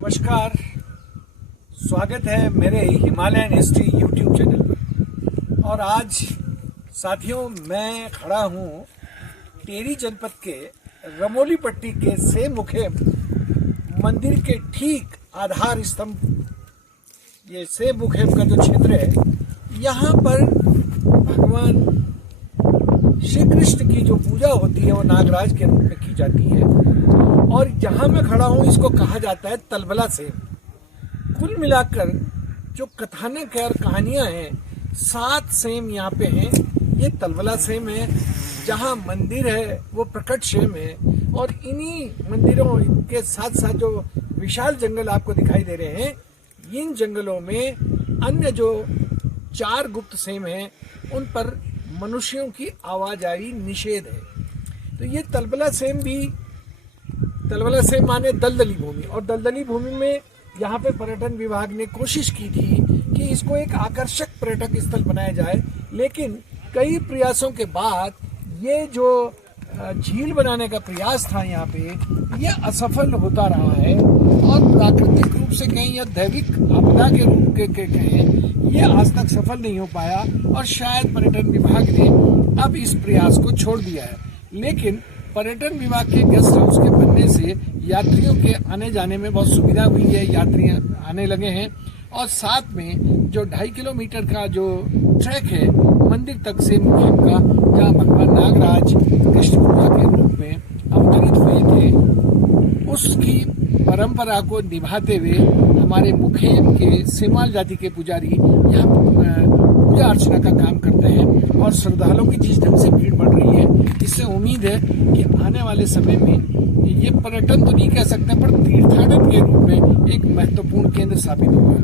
नमस्कार, स्वागत है मेरे हिमालयन हिस्ट्री यूट्यूब चैनल पर। और आज साथियों मैं खड़ा हूँ टेरी जनपद के रमोली पट्टी के सेमुखेम मंदिर के ठीक आधार स्तंभ, ये सेमुखेम का जो क्षेत्र है, यहाँ पर भगवान श्री कृष्ण की जो पूजा होती है वो नागराज के रूप में की जाती है। और जहाँ मैं खड़ा हूँ इसको कहा जाता है तलबला सेम। कुल मिलाकर जो कथानक है और कहानियाँ हैं, 7 सेम यहाँ पे हैं। ये तलबला सेम है, जहाँ मंदिर है वो प्रकट सेम है। और इन्हीं मंदिरों के साथ साथ जो विशाल जंगल आपको दिखाई दे रहे हैं, इन जंगलों में अन्य जो 4 गुप्त सेम हैं उन पर मनुष्यों की आवाजाही निषेध है। तो ये तलबला सेम माने दलदली भूमि, और दलदली भूमि में यहाँ पे पर्यटन विभाग ने कोशिश की थी कि इसको एक आकर्षक पर्यटक स्थल बनाया जाए, लेकिन कई प्रयासों के बाद ये जो झील बनाने का प्रयास था यहाँ पे, ये असफल होता रहा है। और प्राकृतिक रूप से कहीं या दैविक आपदा के रूप के कहें, ये आज तक सफल नहीं हो पाया। और शायद पर्यटन विभाग ने अब इस प्रयास को छोड़ दिया है। लेकिन पर्यटन विभाग के गेस्ट हाउस के बनने से यात्रियों के आने जाने में बहुत सुविधा हुई है, यात्री आने लगे हैं। और साथ में जो 2.5 किलोमीटर का जो ट्रैक है मंदिर तक से मुखेम का, जहाँ भगवान नागराज कृष्ण पूजा के रूप में अवतरित हुए थे, उसकी परंपरा को निभाते हुए हमारे मुखेम के सेमाल जाति के पुजारी यहाँ पूजा अर्चना का काम करते हैं। और श्रद्धालुओं की जिस ढंग से भीड़ बढ़ रही है, इससे उम्मीद है कि आने वाले समय में ये पर्यटन तो नहीं कह सकते पर तीर्थाटन के रूप में एक महत्वपूर्ण केंद्र साबित होगा।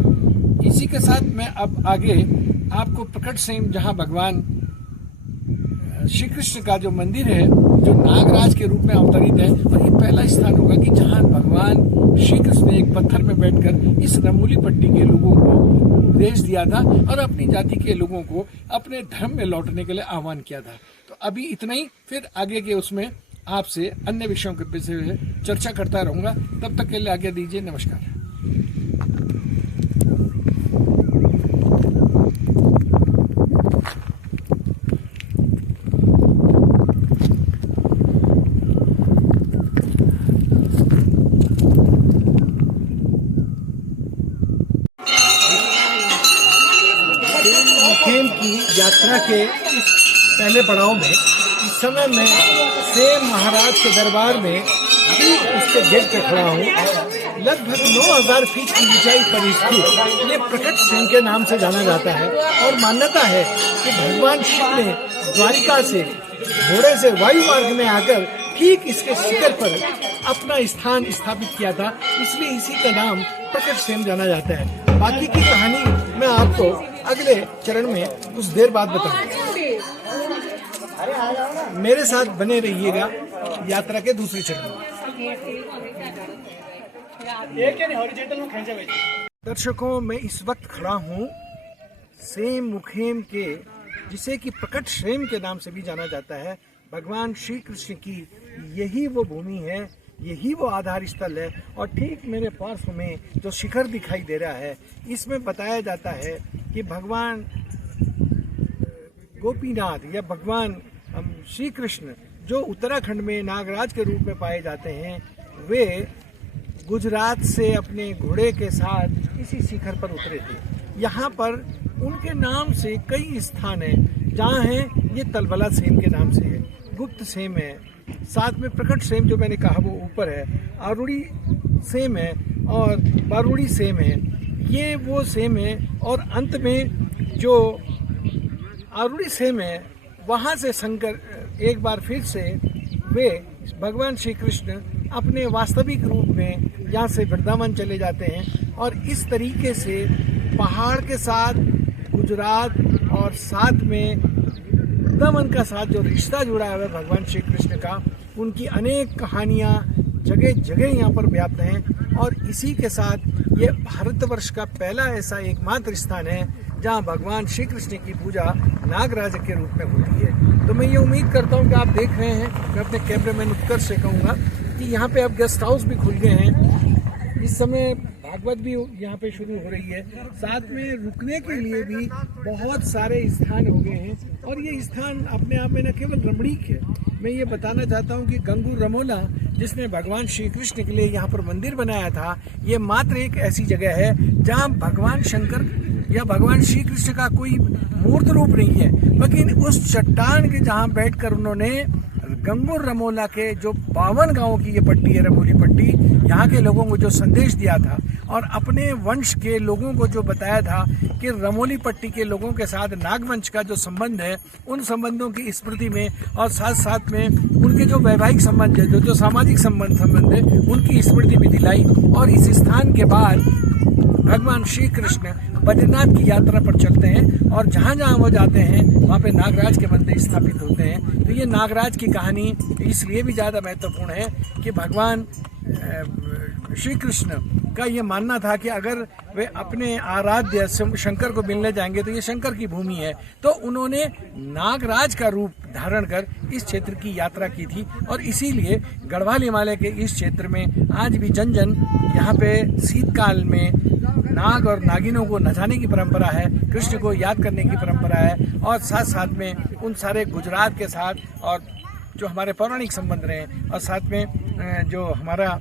इसी के साथ मैं अब आगे आपको प्रकट सेम, जहाँ भगवान श्री कृष्ण का जो मंदिर है, जो नागराज के रूप में अवतरित है, और ये पहला स्थान होगा कि जहाँ भगवान श्री कृष्ण ने एक पत्थर में बैठकर इस रमोली पट्टी के लोगों को उपदेश दिया था और अपनी जाति के लोगों को अपने धर्म में लौटने के लिए आह्वान किया था। तो अभी इतना ही, फिर आगे के उसमें आपसे अन्य विषयों के विषय चर्चा करता रहूंगा। तब तक के लिए आज्ञा दीजिए। नमस्कार। मुखेम की यात्रा के पहले पड़ाव में इस समय मैं सेम महाराज के दरबार में ठीक उसके गेट पे खड़ा हूँ। लगभग 9000 फीट की ऊंचाई पर स्थित ये प्रकट सेम के नाम से जाना जाता है। और मान्यता है कि भगवान शिव ने द्वारिका से घोड़े से वायु मार्ग में आकर ठीक इसके शिखर पर अपना स्थान स्थापित किया था, इसलिए इसी का नाम प्रकट सेम जाना जाता है। बाकी की कहानी मैं आपको अगले चरण में कुछ देर बाद बताऊंगा। मेरे साथ बने रहिएगा यात्रा के दूसरे चरण में। दर्शकों, मैं इस वक्त खड़ा हूँ सेम मुखेम के, जिसे कि प्रकट सेम के नाम से भी जाना जाता है। भगवान श्री कृष्ण की यही वो भूमि है, यही वो आधार स्थल है। और ठीक मेरे पार्श्व में जो शिखर दिखाई दे रहा है, इसमें बताया जाता है कि भगवान गोपीनाथ या भगवान श्री कृष्ण जो उत्तराखंड में नागराज के रूप में पाए जाते हैं, वे गुजरात से अपने घोड़े के साथ इसी शिखर पर उतरे थे। यहाँ पर उनके नाम से कई स्थान हैं, जहाँ हैं ये तलबला सेम के नाम से है, गुप्त सेम है, साथ में प्रकट सेम जो मैंने कहा वो ऊपर है, आरूड़ी सेम है और बारूड़ी सेम है। ये वो सेम है। और अंत में जो आरूड़ी सेम है, वहाँ से शंकर एक बार फिर से वे भगवान श्री कृष्ण अपने वास्तविक रूप में यहाँ से वृंदावन चले जाते हैं। और इस तरीके से पहाड़ के साथ गुजरात और साथ में वृंदावन का साथ जो रिश्ता जुड़ा है भगवान श्री कृष्ण का, उनकी अनेक कहानियाँ जगह जगह यहाँ पर व्याप्त हैं। और इसी के साथ ये भारतवर्ष का पहला ऐसा एकमात्र स्थान है जहाँ भगवान श्री कृष्ण की पूजा नागराज के रूप में होती है। तो मैं ये उम्मीद करता हूँ कि आप देख रहे हैं, मैं अपने कैमरामैन उत्कर्ष से कहूँगा कि यहाँ पे अब गेस्ट हाउस भी खुल गए हैं। इस समय भागवत भी यहाँ पे शुरू हो रही है। साथ में रुकने के लिए भी बहुत सारे स्थान हो गए हैं और ये स्थान अपने आप में न केवल रमणीक है, मैं ये बताना चाहता हूँ कि गंगू रमोला जिसने भगवान श्री कृष्ण के लिए यहाँ पर मंदिर बनाया था, ये मात्र एक ऐसी जगह है जहाँ भगवान शंकर या भगवान श्री कृष्ण का कोई मूर्त रूप नहीं है, लेकिन उस चट्टान के जहाँ बैठकर उन्होंने गंगू रमोला के जो 52 गांवों की ये पट्टी है, रमोली पट्टी, यहाँ के लोगों को जो संदेश दिया था और अपने वंश के लोगों को जो बताया था कि रमोली पट्टी के लोगों के साथ नागवंश का जो संबंध है, उन संबंधों की स्मृति में और साथ साथ में उनके जो वैवाहिक संबंध है, जो सामाजिक संबंध है, उनकी स्मृति भी दिलाई। और इस स्थान के बाद भगवान श्री कृष्ण बद्रीनाथ की यात्रा पर चलते हैं और जहाँ जहाँ वो जाते हैं वहाँ पे नागराज के मंदिर स्थापित होते हैं। तो ये नागराज की कहानी इसलिए भी ज़्यादा महत्वपूर्ण है कि भगवान श्री कृष्ण का ये मानना था कि अगर वे अपने आराध्य शंकर को मिलने जाएंगे तो ये शंकर की भूमि है, तो उन्होंने नागराज का रूप धारण कर इस क्षेत्र की यात्रा की थी। और इसीलिए गढ़वाल हिमालय के इस क्षेत्र में आज भी जन जन यहाँ पे शीतकाल में नाग और नागिनों को नचाने की परंपरा है, कृष्ण को याद करने की परंपरा है और साथ साथ में उन सारे गुजरात के साथ और जो हमारे पौराणिक संबंध रहे और साथ में जो हमारा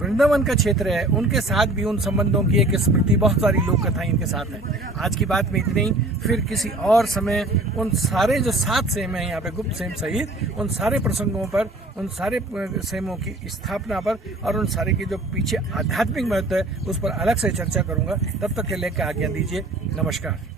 वृंदावन का क्षेत्र है उनके साथ भी उन संबंधों की एक स्मृति, बहुत सारी लोक कथाएं इनके साथ है। आज की बात में इतनी ही, फिर किसी और समय उन सारे जो 7 सेम है यहाँ पे गुप्त सेम सहित उन सारे प्रसंगों पर, उन सारे सेमों की स्थापना पर और उन सारे की जो पीछे आध्यात्मिक महत्व है उस पर अलग से चर्चा करूंगा। तब तक के लिए आज्ञा दीजिए। नमस्कार।